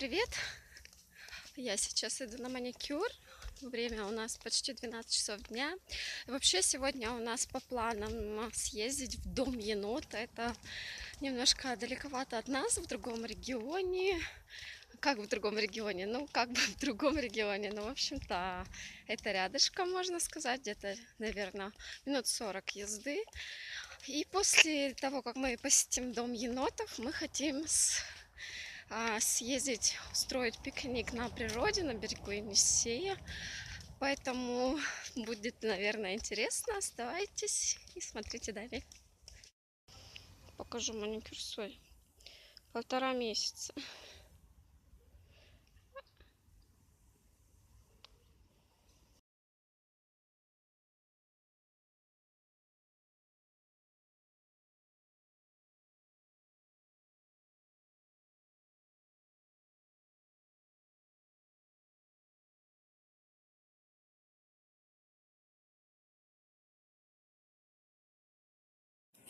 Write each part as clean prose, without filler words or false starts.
привет! Я сейчас иду на маникюр. Время у нас почти 12 часов дня. И вообще сегодня у нас по планам съездить в Дом енота. Это немножко далековато от нас, в другом регионе. Как в другом регионе? Ну, как бы в другом регионе. Ну, в общем-то, это рядышком, можно сказать. Где-то, наверное, минут 40 езды. И после того, как мы посетим Дом енотов, мы хотим съездить, устроить пикник на природе, на берегу Енисея. Поэтому будет, наверное, интересно. Оставайтесь и смотрите далее. Покажу маникюр свой. 1,5 месяца.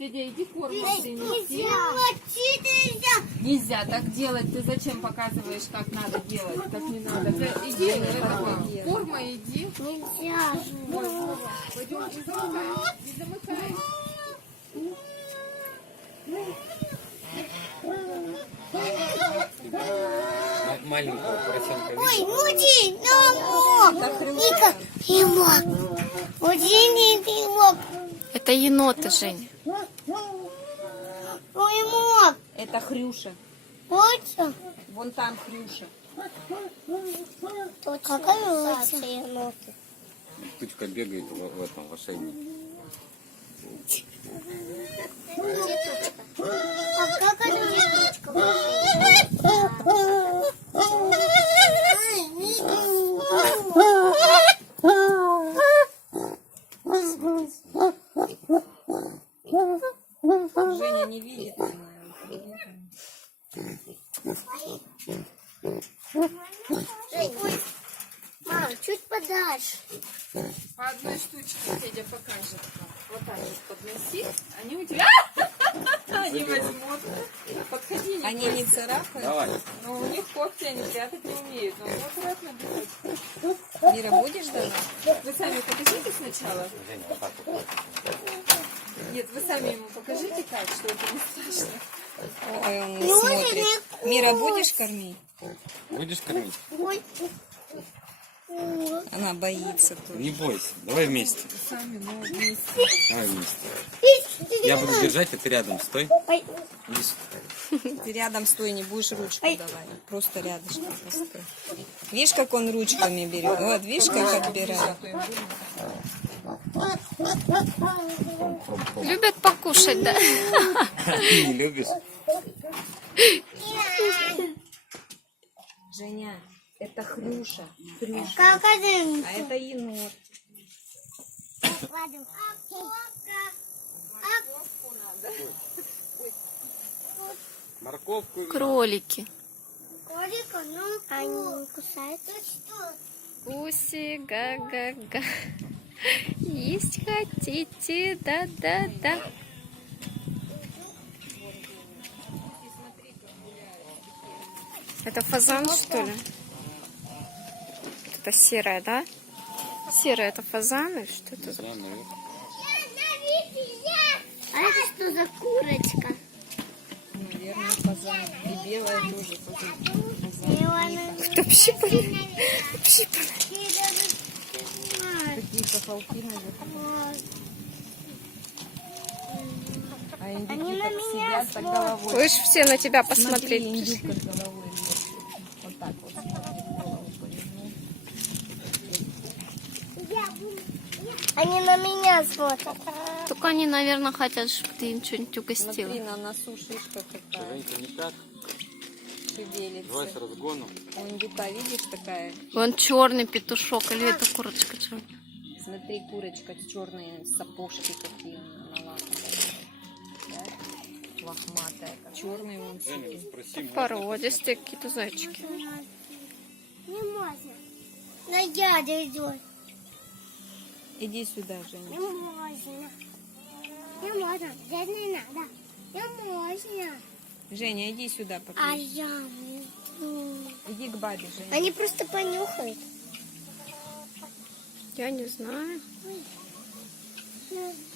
Федя, иди форму принеси. Нельзя так делать. Ты зачем показываешь, как надо делать? Так не надо. Ты иди, этого, форма иди. Нельзя. Пойдем, не замыкай. Маленького поросенка. Ой, муди, Ника, не мог. Муди, не мог. Это еноты, Жень. Ой, мог. Это Хрюша. Точно? Вон там Хрюша. Какая улыбка еноты? Птичка бегает в этом в ошейнике. А как это летучка? Женя не видит. Мам, чуть подальше. По одной штучке Федя покажет. Вот так вот подноси. Они у тебя... Они возьмут. Подходи, не Они не царапают? Давай. но у них когти они прятать не умеют. Но ну, аккуратно будет. Мира, будешь давать? Вы сами покажите сначала. Женя, вот так вот. Нет, вы сами ему покажите как, что это не страшно. Ой, он не смотрит. Мира, будешь кормить? Будешь кормить? Ой. Она боится тоже. Не бойся. Давай вместе. Сами, но вместе. Давай вместе. Я буду держать, а ты рядом стой. Ой. Иди сюда. Ты рядом стой, не будешь ручку давать. Просто рядышком постой. Видишь, как он ручками берет? Вот, видишь, как отбирает? Любят покушать, да? Ты не любишь? Женя, это Хрюша. Хрюша. Как один? А это енот. Морковку. Кролики. Колика, ну, они кусаются. Пуси, га-га-га. Есть хотите, да-да-да. Это фазан, что ли? Это серая, да? Серая это фазан или что это за... А это что за курочка? Наверное, фазан. И белая тоже фазан. Кто общипанный? Общипанный. Какие-то пауки, наверное. А Они индюки на так меня сидят, так головой. Вы же все на тебя Смотри, посмотреть. индюк как головой вверх. Вот так вот. Голову повернул. Они на меня смотрят. Только они, наверное, хотят, чтобы ты им что-нибудь угостила. Смотри, на носу шишка какая. Женька, никак. Шевелится. Давай с разгону. У индюка, видишь, такая. Вон черный петушок, или это курочка черная? Смотри, курочка, черные сапожки такие на лапах. Да? Лохматая. Черный он Женя, сидит. спроси. Породистые какие-то зайчики. Не можно. На дядя идет. Иди сюда, Женя. Не можно. Не можно. Дядя не надо. Не можно. Женя, иди сюда, А покажи. я не Иди к бабе, Женя. Они просто понюхают. Я не знаю.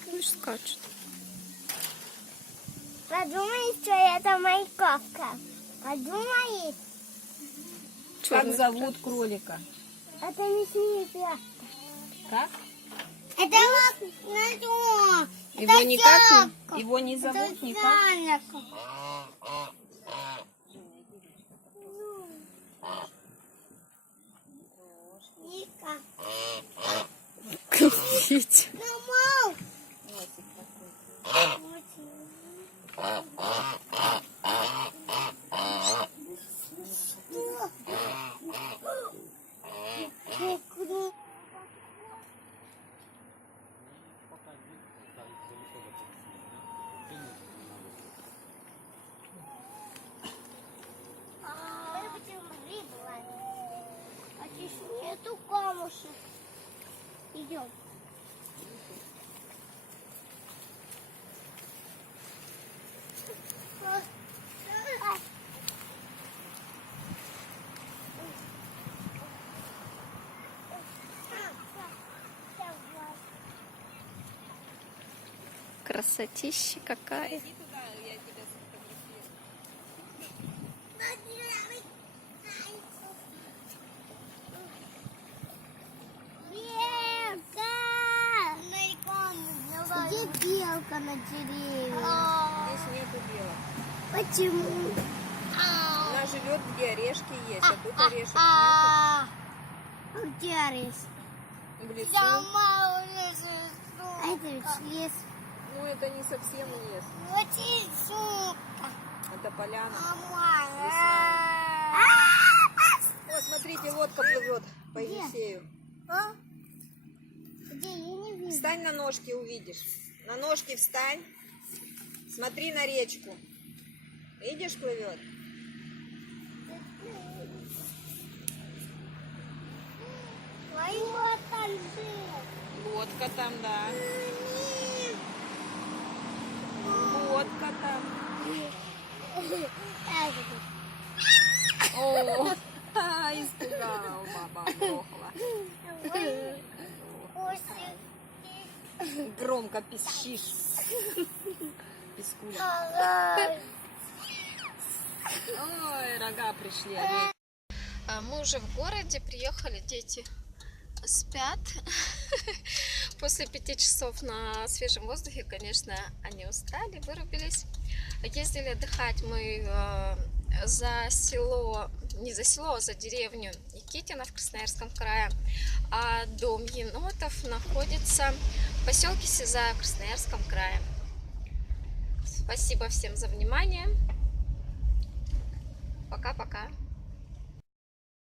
Пусть скачут. Подумай, что это морковка. Подумай. Как зовут кролика? Это не снипя. Как? Это вот Его никак не... Его не зовут никак? Ника. Видите? Мама. Нету камушек. Идем. Красотища какая. Где белка на деревьях? Здесь нету белок. Почему? Она живет, где орешки есть, а тут орешек нету. А где орехи? В лесу. А это ведь лес. Ну, это не совсем лес. Это поляна. О, смотрите, лодка плывет по Елисею. Где? Я не вижу. Встань на ножки, увидишь. На ножки встань. Смотри на речку. Видишь, плывет? Вот там же. Лодка там, да. Лодка там. О, испугал, баба плохо. Громко пищишь. Пискуля. Ой, рога пришли. Мы уже в городе, приехали, дети спят. После 5 часов на свежем воздухе, конечно, они устали, вырубились. Ездили отдыхать мы за село, не за село, а за деревню Никитино в Красноярском крае. А дом енотов находится в поселке Сизая в Красноярском крае. Спасибо всем за внимание. Пока-пока.